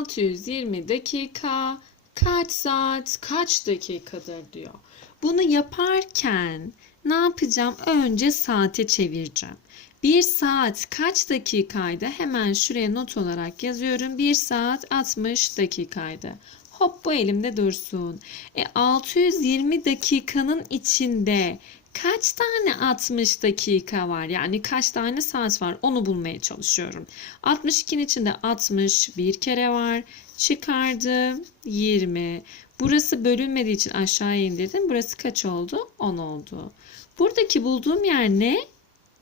620 dakika kaç saat kaç dakikadır diyor. Bunu yaparken ne yapacağım? Önce saate çevireceğim. Bir saat kaç dakikaydı? Hemen şuraya not olarak yazıyorum. 1 saat 60 dakikaydı. Hop bu elimde dursun. E 620 dakikanın içinde kaç tane 60 dakika var? Yani kaç tane saat var? Onu bulmaya çalışıyorum. 62'nin içinde 60 bir kere var. Çıkardım 20. Burası bölünmediği için aşağıya indirdim. Burası kaç oldu? 10 oldu. Buradaki bulduğum yer ne?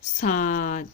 Saat.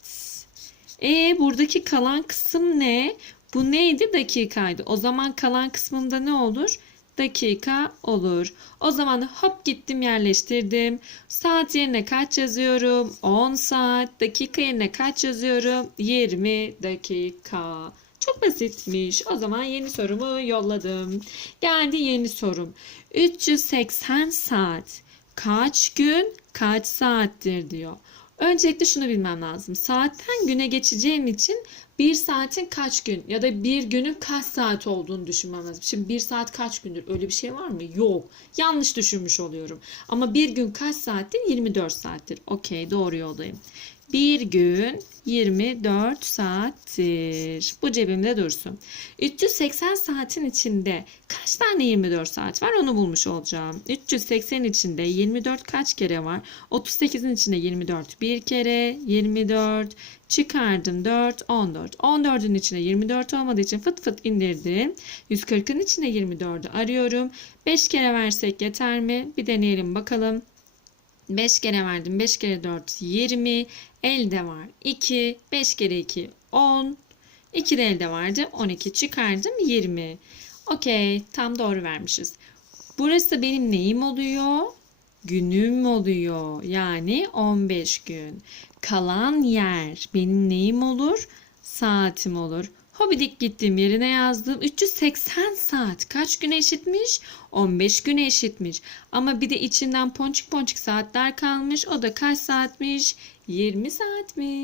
E buradaki kalan kısım ne? Bu neydi? Dakikaydı. O zaman kalan kısmında ne olur? Dakika olur. O zaman hop gittim yerleştirdim. Saat yerine kaç yazıyorum? 10 saat. Dakika yerine kaç yazıyorum? 20 dakika. Çok basitmiş. O zaman yeni sorumu yolladım. Geldi yeni sorum. 380 saat. Kaç gün, kaç saattir diyor. Öncelikle şunu bilmem lazım. Saatten güne geçeceğim için bir saatin kaç gün ya da bir günün kaç saat olduğunu düşünmem lazım. Şimdi bir saat kaç gündür öyle bir şey var mı? Yok. Yanlış düşünmüş oluyorum. Ama bir gün kaç saattir? 24 saattir. Okey doğru yoldayım. Bir gün 24 saattir. Bu cebimde dursun. 380 saatin içinde kaç tane 24 saat var onu bulmuş olacağım. 380 içinde 24 kaç kere var? 38'in içinde 24 bir kere 24 çıkardım 4 14. 14'ün içinde 24 olmadığı için fıt fıt indirdim. 140'ın içinde 24'ü arıyorum. 5 kere versek yeter mi? Bir deneyelim bakalım. 5 kere verdim. 5 kere 4 20. Elde var 2. 5 kere 2 10. 2 de elde vardı. 12 çıkardım 20. Okey tam doğru vermişiz. Burası benim neyim oluyor? Günüm oluyor. Yani 15 gün. Kalan yer benim neyim olur? Saatim olur. Hobidik gittiğim yerine yazdım. 380 saat. Kaç güne eşitmiş? 15 güne eşitmiş. Ama bir de içinden ponçik ponçik saatler kalmış. O da kaç saatmiş? 20 saatmiş.